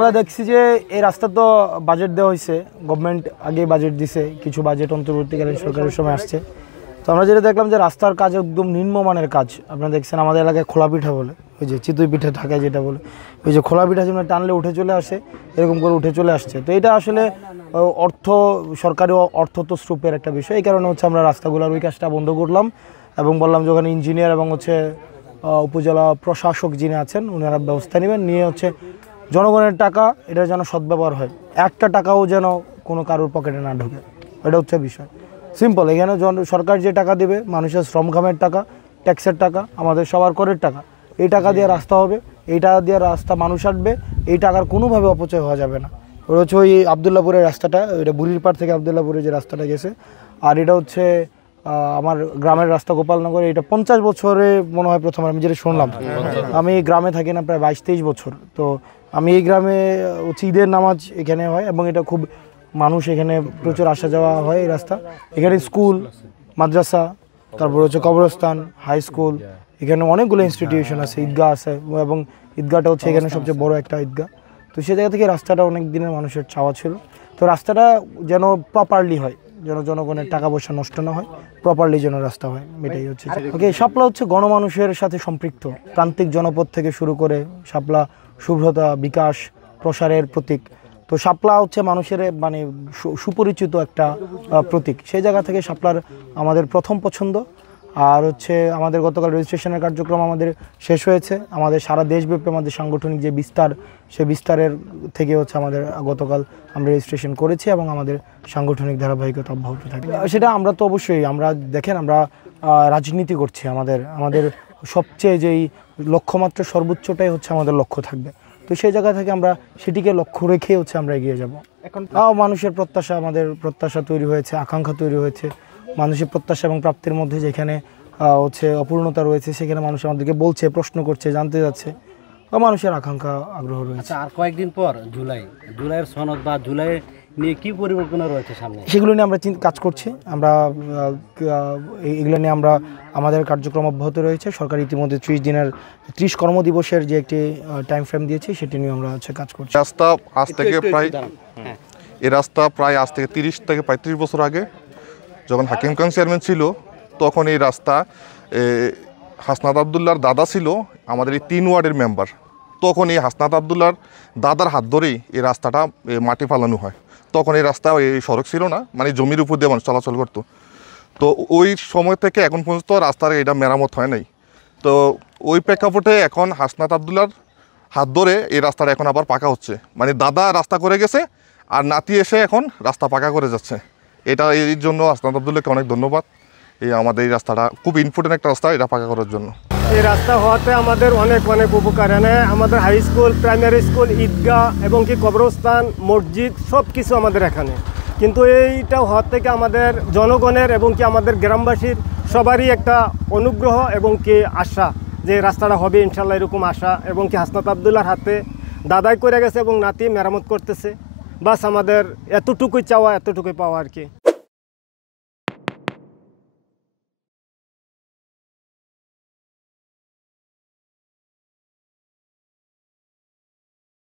আমরা দেখছি যে এই রাস্তা তো বাজেট দেওয়া হয়েছে, গভর্নমেন্ট আগেই বাজেট দিছে, কিছু বাজেট অন্তর্বর্তীকালীন সরকারের সময় আসছে। তো আমরা যেটা দেখলাম যে রাস্তার কাজ একদম নিম্নমানের কাজ। আপনারা দেখছেন আমাদের এলাকায় খোলা পিঠা বলে, ওই যে চিতই পিঠা ঢাকায় যেটা বলে, ওই যে খোলা পিঠা যেমন টানলে উঠে চলে আসে, এরকম করে উঠে চলে আসছে। তো এটা আসলে সরকারি অর্থ তো স্রোপের একটা বিষয়। এই কারণে হচ্ছে আমরা রাস্তাগুলোর ওই কাজটা বন্ধ করলাম এবং বললাম যে ওখানে ইঞ্জিনিয়ার এবং হচ্ছে উপজেলা প্রশাসক যিনি আছেন ওনারা ব্যবস্থা নেবেন, নিয়ে হচ্ছে জনগণের টাকা এটা যেন সদ্ব্যবহার হয়, একটা টাকাও যেন কোনো কারোর পকেটে না ঢোকে, এটা হচ্ছে বিষয়। সিম্পল, এখানে সরকার যে টাকা দেবে মানুষের শ্রমঘামের টাকা, ট্যাক্সের টাকা, আমাদের সবার করের টাকা, এই টাকা দিয়ে রাস্তা হবে, এই টাকা দিয়ে রাস্তা মানুষ আসবে, এই টাকার কোনোভাবে অপচয় হওয়া যাবে না। ওটা হচ্ছে ওই আবদুল্লাপুরের রাস্তাটা, ওইটা বুড়ির পাড় থেকে আবদুল্লাপুরে যে রাস্তাটা গেছে, আর এটা হচ্ছে আমার গ্রামের রাস্তা গোপালনগর। এটা 50 বছরে মনে হয় প্রথম আমি যেটা শুনলাম। আমি গ্রামে থাকি না প্রায় 22-23 বছর। তো আমি এই গ্রামে হচ্ছে ঈদের নামাজ এখানে হয় এবং এটা খুব মানুষ এখানে প্রচুর আসা যাওয়া হয় এই রাস্তা। এখানে স্কুল, মাদ্রাসা, তারপর হচ্ছে কবরস্থান, হাই স্কুল, এখানে অনেকগুলো ইনস্টিটিউশন আছে, ঈদগাহ আছে এবং ঈদগাহটা হচ্ছে এখানে সবচেয়ে বড় একটা ঈদগাহ। তো সেই জায়গা থেকে রাস্তাটা অনেক দিনের মানুষের চাওয়া ছিল। তো রাস্তাটা যেন প্রপারলি হয়, যেন জনগণের টাকা পয়সা নষ্ট না হয়, প্রপারলি যেন রাস্তা হয়, এটাই হচ্ছে। ওকে, শাপলা হচ্ছে গণমানুষের সাথে সম্পৃক্ত, প্রান্তিক জনপদ থেকে শুরু করে শাপলা শুভ্রতা, বিকাশ, প্রসারের প্রতীক। তো শাপলা হচ্ছে মানুষের মানে সুপরিচিত একটা প্রতীক। সেই জায়গা থেকে শাপলার আমাদের প্রথম পছন্দ। আর হচ্ছে আমাদের গতকাল রেজিস্ট্রেশনের কার্যক্রম আমাদের শেষ হয়েছে। আমাদের সারা দেশব্যাপী আমাদের সাংগঠনিক যে বিস্তার, সেই বিস্তারের থেকে হচ্ছে আমাদের গতকাল আমরা রেজিস্ট্রেশন করেছি এবং আমাদের সাংগঠনিক ধারাবাহিকতা অব্যাহত থাকে। সেটা আমরা তো অবশ্যই, আমরা দেখেন আমরা রাজনীতি করছি, আমাদের সবচেয়ে যেই লক্ষ্যমাত্রা সর্বোচ্চটাই হচ্ছে আমাদের লক্ষ্য থাকবে। তো সেই জায়গা থেকে আমরা সেটিকে লক্ষ্য রেখে হচ্ছে আমরা এগিয়ে যাব। এখন মানুষের প্রত্যাশা, আমাদের প্রত্যাশা তৈরি হয়েছে, আকাঙ্ক্ষা তৈরি হয়েছে। মানুষের প্রত্যাশা এবং প্রাপ্তির মধ্যে যেখানে হচ্ছে অপূর্ণতা রয়েছে, সেখানে মানুষ আমাদেরকে বলছে, প্রশ্ন করছে, জানতে যাচ্ছে, মানুষের আকাঙ্ক্ষা, আগ্রহ রয়েছে। আর কয়েকদিন পর জুলাইয়ের সনদ বা জুলাই নিয়ে কি পরিকল্পনা রয়েছে সামনে, সেগুলো নিয়ে আমরা কাজ করছি। আমরা এগুলো নিয়ে আমরা আমাদের কার্যক্রম অব্যাহত রয়েছে। সরকার ইতিমধ্যে 30 কর্মদিবসের যে একটি টাইম ফ্রেম দিয়েছে, সেটি নিয়ে আমরা হচ্ছে কাজ করছি। রাস্তা আজ থেকে এই রাস্তা প্রায় আজ থেকে 30 থেকে 35 বছর আগে যখন হাকিম খান চেয়ারম্যান ছিল, তখন এই রাস্তা হাসনাত আবদুল্লার দাদা ছিল আমাদের এই 3 ওয়ার্ডের মেম্বার। তখন এই হাসনাত আবদুল্লার দাদার হাত ধরেই এই রাস্তাটা মাটি ফালানো হয়। তখন এই রাস্তা এই সড়ক ছিল না, মানে জমির উপর দিয়ে মানুষ চলাচল করতো। তো ওই সময় থেকে এখন পর্যন্ত রাস্তার এটা মেরামত হয় নাই। তো ওই প্রেক্ষাপটে এখন হাসনাত আবদুল্লার হাত ধরে এই রাস্তাটা এখন আবার পাকা হচ্ছে, মানে দাদা রাস্তা করে গেছে আর নাতি এসে এখন রাস্তা পাকা করে যাচ্ছে। এটা এই জন্য হাসনাত আবদুল্লাহকে অনেক ধন্যবাদ। আমাদের এই রাস্তাটা খুব ইম্পর্টেন্ট একটা রাস্তা, এটা পাকা করার জন্য। এই রাস্তা হওয়াতে আমাদের অনেক উপকার। এনে আমাদের হাই স্কুল, প্রাইমারি স্কুল, ঈদগাহ এবং কি কবরস্থান, মসজিদ সব কিছু আমাদের এখানে। কিন্তু এইটা হওয়ার থেকে আমাদের জনগণের এবং কি আমাদের গ্রামবাসীর সবারই একটা অনুগ্রহ এবং কি আশা যে রাস্তাটা হবে ইনশাল্লাহ, এরকম আশা। এবং কি হাসনাত আবদুল্লার হাতে দাদাই করে গেছে এবং নাতি মেরামত করতেছে। বাস আমাদের এতটুকুই চাওয়া, এতটুকুই পাওয়া আর কি।